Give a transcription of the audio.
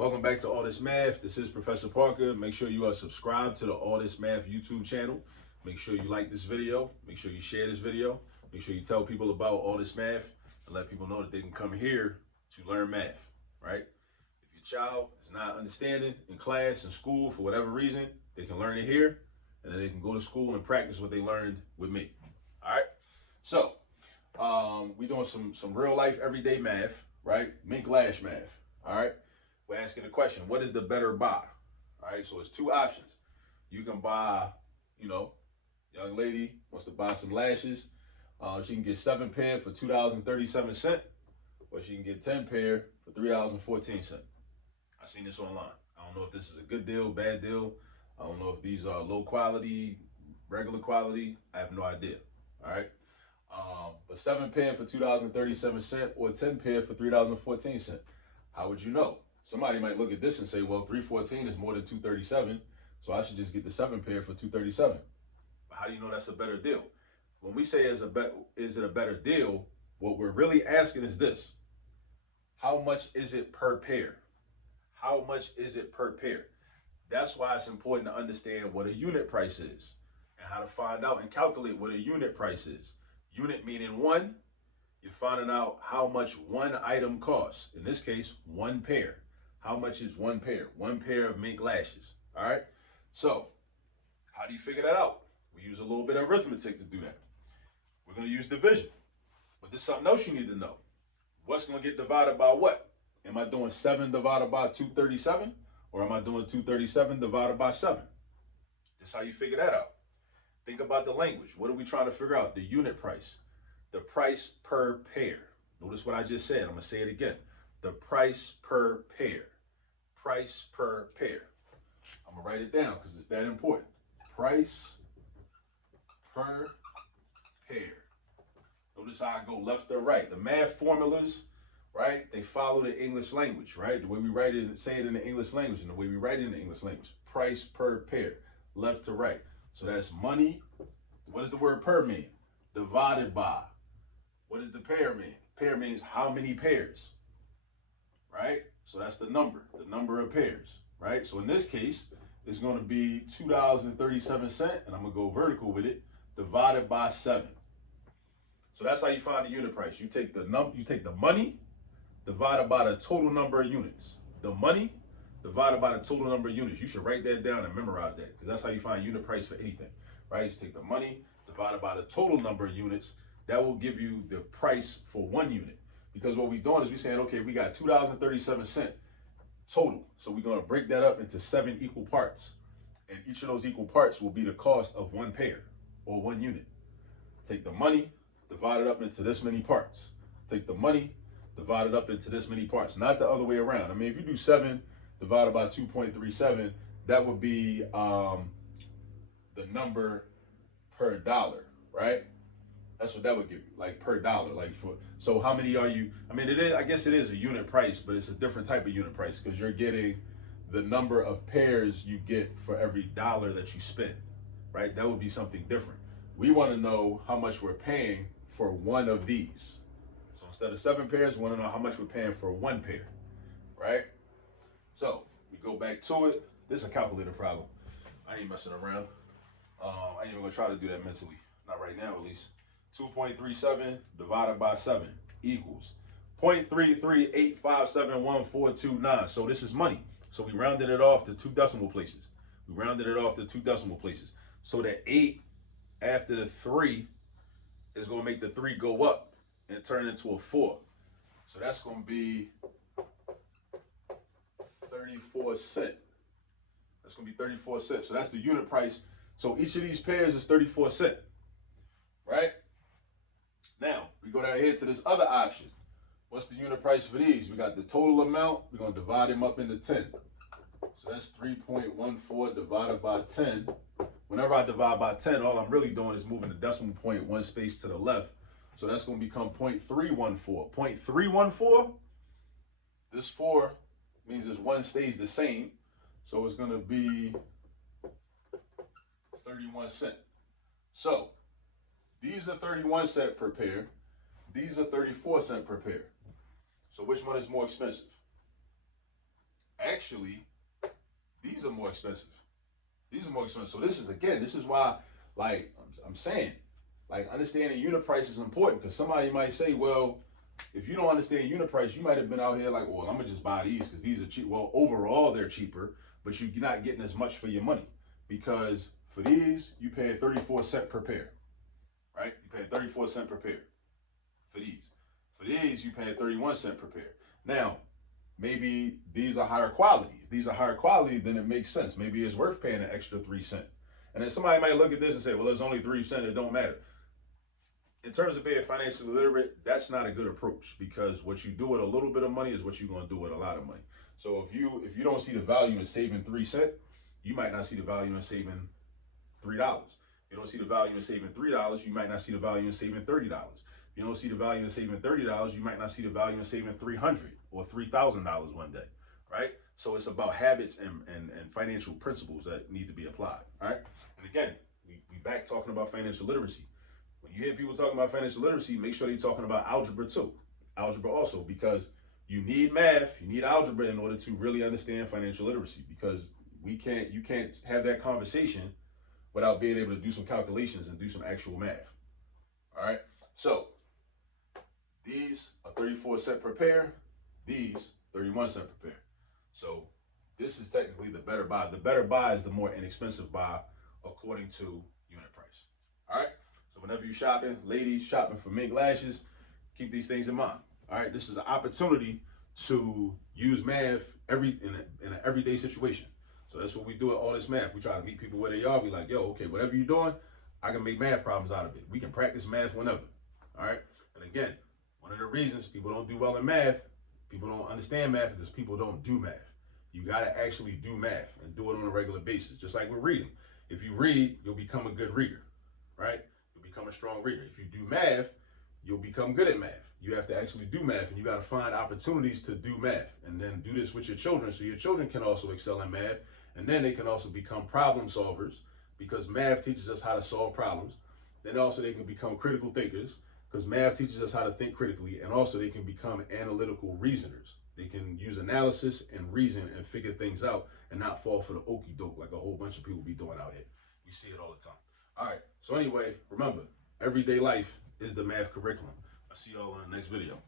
Welcome back to All This Math. This is Professor Parker. Make sure you are subscribed to the All This Math YouTube channel. Make sure you like this video. Make sure you share this video. Make sure you tell people about All This Math and let people know that they can come here to learn math, right? If your child is not understanding in class, in school, for whatever reason, they can learn it here, and then they can go to school and practice what they learned with me, all right? So, we're doing some real life, everyday math, right? Mink Lash math, all right? We're asking the question, what is the better buy? All right, so it's two options. You can buy, young lady wants to buy some lashes. She can get 7 pair for $2.37, or she can get 10 pair for $3.14. I seen this online. I don't know if this is a good deal, bad deal. I don't know if these are low quality, regular quality. I have no idea. All right. But 7 pair for $2.37 or 10 pair for $3.14. How would you know? Somebody might look at this and say, well, $3.14 is more than $2.37, so I should just get the 7 pair for $2.37. But how do you know that's a better deal? When we say is it a better deal, what we're really asking is this: how much is it per pair? How much is it per pair? That's why it's important to understand what a unit price is and how to find out and calculate what a unit price is. Unit meaning one. You're finding out how much one item costs. In this case, 1 pair. How much is 1 pair? 1 pair of mink lashes. All right. So how do you figure that out? We use a little bit of arithmetic to do that. We're going to use division. But there's something else you need to know. What's going to get divided by what? Am I doing 7 divided by 237? Or am I doing 237 divided by 7? That's how you figure that out. Think about the language. What are we trying to figure out? The unit price. The price per pair. Notice what I just said. I'm going to say it again. The price per pair. Price per pair. I'm going to write it down because it's that important. Price per pair. Notice how I go left to right. The math formulas, right, they follow the English language, right? The way we write it and say it in the English language and the way we write it in the English language. Price per pair. Left to right. So that's money. What does the word per mean? Divided by. What does the pair mean? Pair means how many pairs, right? So that's the number of pairs, right? So in this case, it's going to be $2.37, and I'm going to go vertical with it, divided by 7. So that's how you find the unit price. You take the money divided by the total number of units. The money divided by the total number of units. You should write that down and memorize that, because that's how you find unit price for anything, right? You take the money divided by the total number of units. That will give you the price for 1 unit. Because what we're doing is we're saying, okay, we got $2.37 total. So we're going to break that up into 7 equal parts. And each of those equal parts will be the cost of 1 pair or 1 unit. Take the money, divide it up into this many parts. Take the money, divide it up into this many parts. Not the other way around. I mean, if you do 7 divided by 2.37, that would be the number per dollar, right? That's what that would give you, like per dollar. Like so how many are you? I mean, I guess it is a unit price, but it's a different type of unit price because you're getting the number of pairs you get for every dollar that you spend, right? That would be something different. We want to know how much we're paying for 1 of these. So instead of 7 pairs, we want to know how much we're paying for 1 pair, right? So we go back to it. This is a calculator problem. I ain't messing around. I ain't even gonna try to do that mentally. Not right now, at least. 2.37 divided by 7 equals 0.33857142.9. So this is money. So we rounded it off to 2 decimal places. So the 8 after the 3 is going to make the 3 go up and turn into a 4. So that's going to be 34 cents. That's going to be 34 cents. So that's the unit price. So each of these pairs is 34 cents, right? Now, we go down here to this other option. What's the unit price for these? We got the total amount. We're going to divide them up into 10. So that's 3.14 divided by 10. Whenever I divide by 10, all I'm really doing is moving the decimal point 1 space to the left. So that's going to become 0.314. 0.314, this 4 means this 1 stays the same. So it's going to be 31 cents. So these are 31 cents per pair. These are 34 cents per pair. So which one is more expensive? actually, these are more expensive. These are more expensive. So this is why, like I'm saying, like understanding unit price is important, because somebody might say, well, if you don't understand unit price, you might have been out here like, well, I'm gonna just buy these because these are cheap. Well, overall they're cheaper, but you're not getting as much for your money, because for these you pay 34 cents per pair, right? You pay 34 cents per pair for these. For these you pay 31 cents per pair. Now, maybe these are higher quality. If these are higher quality, then it makes sense. Maybe it's worth paying an extra 3 cents. And then somebody might look at this and say, well, there's only 3 cents, it don't matter. In terms of being financially literate, that's not a good approach, because what you do with a little bit of money is what you're going to do with a lot of money. So if you don't see the value in saving 3 cents, you might not see the value in saving $3. If you don't see the value in saving $3, you might not see the value in saving $30. If you don't see the value in saving $30, you might not see the value in saving $300 or $3,000 one day, right? So it's about habits and financial principles that need to be applied, right? And again, we back talking about financial literacy. When you hear people talking about financial literacy, make sure they're talking about algebra too. Algebra also, because you need math, you need algebra in order to really understand financial literacy, because you can't have that conversation without being able to do some calculations and do some actual math. All right. So these are 34 cents per pair. These 31 cents per pair. So this is technically the better buy. The better buy is the more inexpensive buy according to unit price. All right. So whenever you're shopping, ladies shopping for mink lashes, keep these things in mind. All right. This is an opportunity to use math in an everyday situation. So that's what we do at All This Math. We try to meet people where they are. Be like, yo, okay, whatever you're doing, I can make math problems out of it. We can practice math whenever. All right. And again, one of the reasons people don't do well in math, people don't understand math, because people don't do math. You got to actually do math and do it on a regular basis, just like with reading. If you read, you'll become a good reader, right? You'll become a strong reader. If you do math, you'll become good at math. You have to actually do math, and you got to find opportunities to do math, and then do this with your children, so your children can also excel in math, and then they can also become problem solvers, because math teaches us how to solve problems. Then also they can become critical thinkers, because math teaches us how to think critically, and also they can become analytical reasoners. They can use analysis and reason and figure things out and not fall for the okie doke like a whole bunch of people be doing out here. We see it all the time. All right, so anyway, remember, everyday life is the math curriculum. I'll see y'all in the next video.